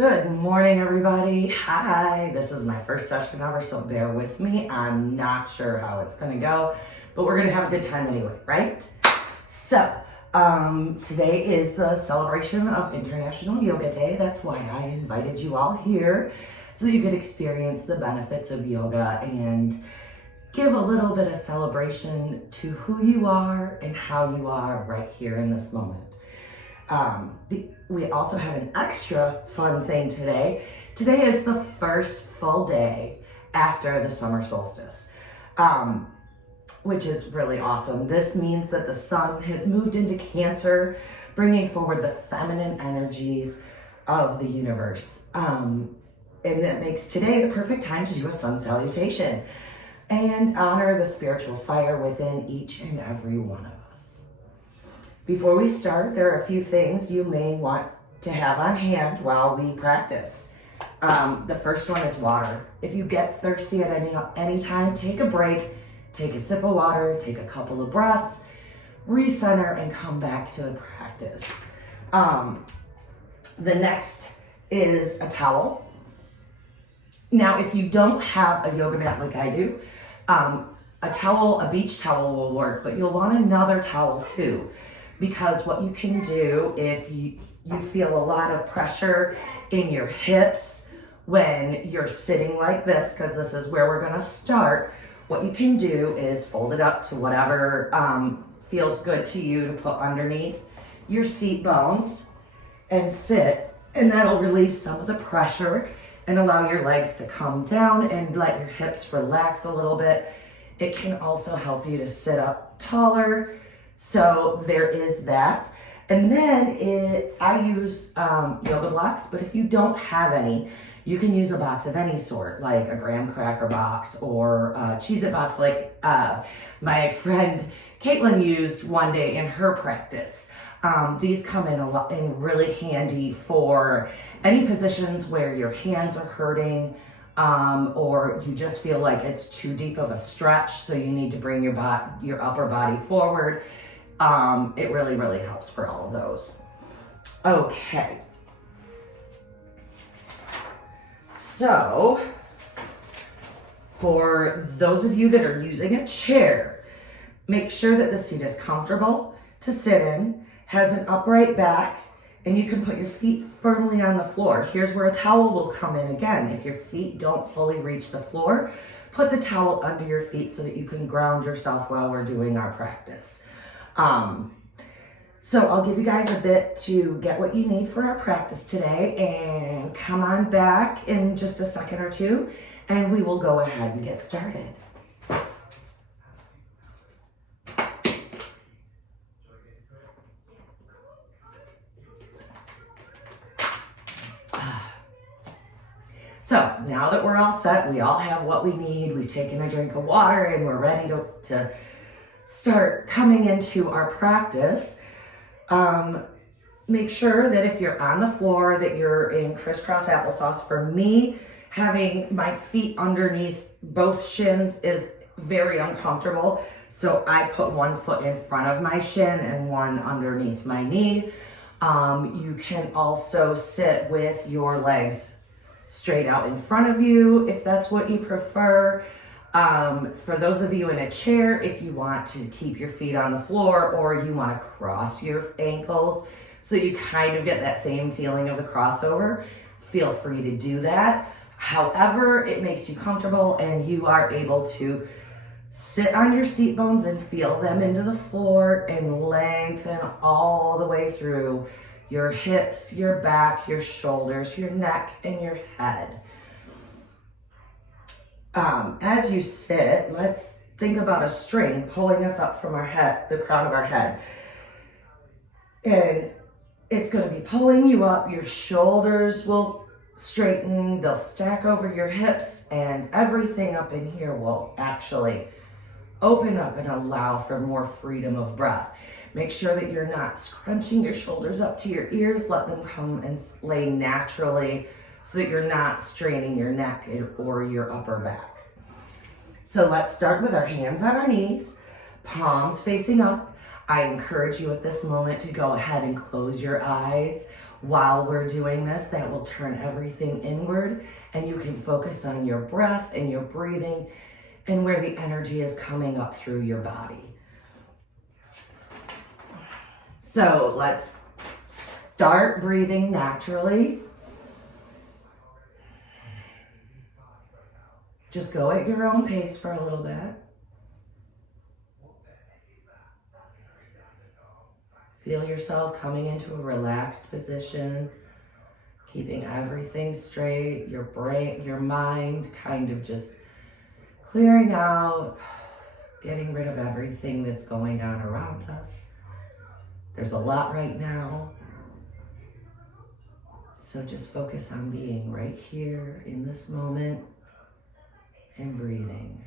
Good morning, everybody. Hi, this is my first session ever, so bear with me. I'm not sure how it's gonna go, but we're gonna have a good time anyway, right? So, today is the celebration of International Yoga Day. That's why I invited you all here, so you could experience the benefits of yoga and give a little bit of celebration to who you are and how you are right here in this moment. We also have an extra fun thing today. Today is the first full day after the summer solstice, which is really awesome. This means that the sun has moved into Cancer, bringing forward the feminine energies of the universe. And that makes today the perfect time to do a sun salutation and honor the spiritual fire within each and every one of us. Before we start, there are a few things you may want to have on hand while we practice. The first one is water. If you get thirsty at any time, take a break, take a sip of water, take a couple of breaths, recenter, and come back to the practice. The next is a towel. Now, if you don't have a yoga mat like I do, a beach towel will work, but you'll want another towel too. Because what you can do if you feel a lot of pressure in your hips when you're sitting like this, because this is where we're gonna start, what you can do is fold it up to whatever feels good to you to put underneath your seat bones and sit, and that'll relieve some of the pressure and allow your legs to come down and let your hips relax a little bit. It can also help you to sit up taller. So there is that. And then I use yoga blocks, but if you don't have any, you can use a box of any sort, like a graham cracker box or a Cheez-It box like my friend Caitlin used one day in her practice. These come in really handy for any positions where your hands are hurting or you just feel like it's too deep of a stretch, so you need to bring your upper body forward. It really, really helps for all of those. Okay. So, for those of you that are using a chair, make sure that the seat is comfortable to sit in, has an upright back, and you can put your feet firmly on the floor. Here's where a towel will come in again. If your feet don't fully reach the floor, put the towel under your feet so that you can ground yourself while we're doing our practice. So I'll give you guys a bit to get what you need for our practice today, and come on back in just a second or two and we will go ahead and get started. So now that we're all set, we all have what we need, we've taken a drink of water, and we're ready to start coming into our practice. Make sure that if you're on the floor that you're in crisscross applesauce. For me, having my feet underneath both shins is very uncomfortable. So I put one foot in front of my shin and one underneath my knee. You can also sit with your legs straight out in front of you if that's what you prefer. For those of you in a chair, if you want to keep your feet on the floor or you want to cross your ankles so you kind of get that same feeling of the crossover, feel free to do that. However it makes you comfortable and you are able to sit on your seat bones and feel them into the floor and lengthen all the way through your hips, your back, your shoulders, your neck, and your head. As you sit, let's think about a string pulling us up from our head, the crown of our head. And it's going to be pulling you up. Your shoulders will straighten, they'll stack over your hips, and everything up in here will actually open up and allow for more freedom of breath. Make sure that you're not scrunching your shoulders up to your ears. Let them come and lay naturally so that you're not straining your neck or your upper back. So let's start with our hands on our knees, palms facing up. I encourage you at this moment to go ahead and close your eyes While we're doing this, that will turn everything inward, and you can focus on your breath and your breathing and where the energy is coming up through your body. So let's start breathing naturally. Just go at your own pace for a little bit. Feel yourself coming into a relaxed position, keeping everything straight, your brain, your mind kind of just clearing out, getting rid of everything that's going on around us. There's a lot right now. So just focus on being right here in this moment and breathing.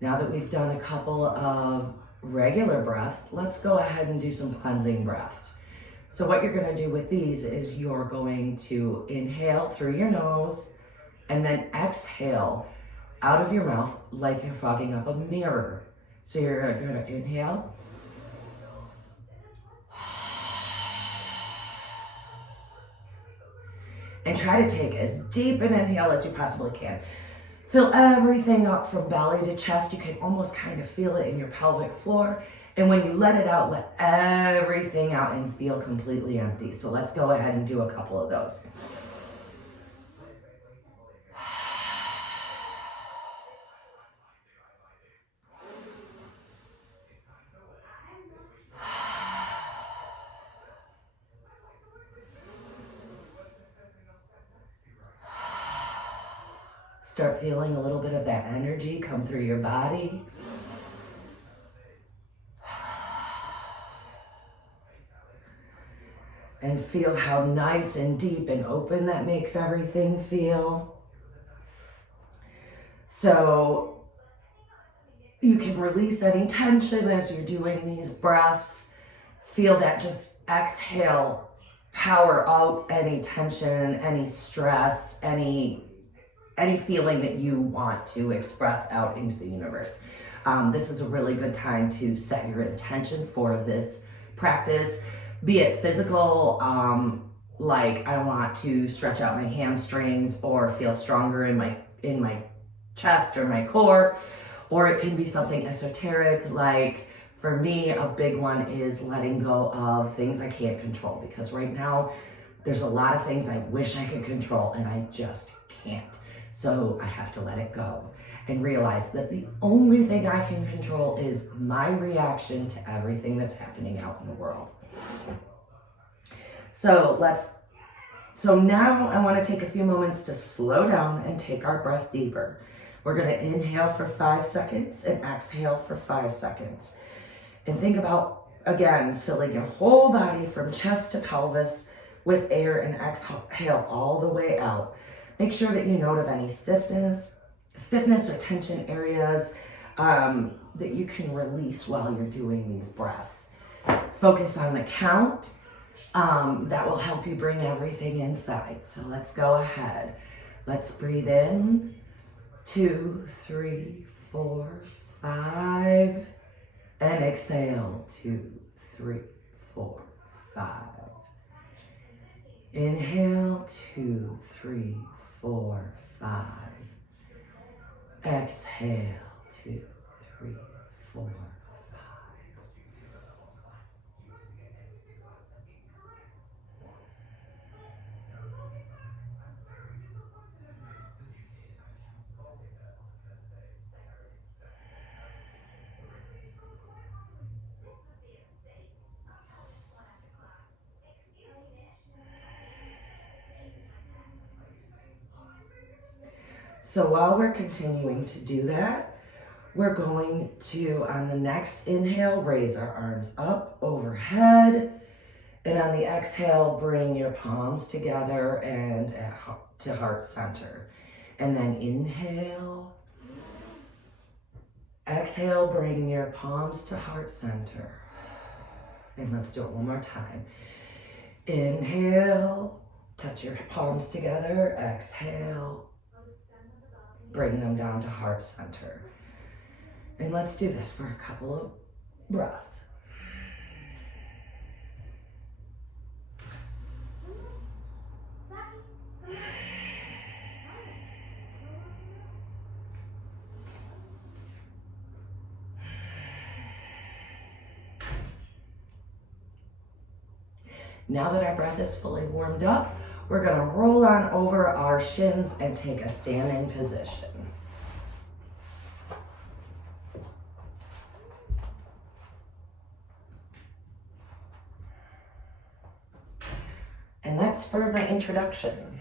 Now that we've done a couple of regular breaths, let's go ahead and do some cleansing breaths. So what you're going to do with these is you're going to inhale through your nose and then exhale out of your mouth like you're fogging up a mirror. So you're going to inhale. And try to take as deep an inhale as you possibly can. Fill everything up from belly to chest. You can almost kind of feel it in your pelvic floor. And when you let it out, let everything out and feel completely empty. So let's go ahead and do a couple of those. Start feeling a little bit of that energy come through your body. And feel how nice and deep and open that makes everything feel. So you can release any tension as you're doing these breaths. Feel that just exhale, power out any tension, any stress, any feeling that you want to express out into the universe. This is a really good time to set your intention for this practice, be it physical, like I want to stretch out my hamstrings or feel stronger in my chest or my core, or it can be something esoteric, like for me, a big one is letting go of things I can't control, because right now there's a lot of things I wish I could control and I just can't. So I have to let it go and realize that the only thing I can control is my reaction to everything that's happening out in the world. So now I want to take a few moments to slow down and take our breath deeper. We're going to inhale for 5 seconds and exhale for 5 seconds. And think about, again, filling your whole body from chest to pelvis with air and exhale all the way out. Make sure that you note of any stiffness or tension areas that you can release while you're doing these breaths. Focus on the count. That will help you bring everything inside. So let's go ahead. Let's breathe in. 2, 3, 4, 5. And exhale. 2, 3, 4, 5. Inhale. 2, 3, 4, 5. Exhale. 2, 3, 4, 5. So while we're continuing to do that, we're going to, on the next inhale, raise our arms up overhead. And on the exhale, bring your palms together and to heart center. And then inhale. Exhale, bring your palms to heart center. And let's do it one more time. Inhale, touch your palms together. Exhale. Bring them down to heart center. And let's do this for a couple of breaths. Now that our breath is fully warmed up, we're gonna roll on over our shins and take a standing position. And that's for my introduction.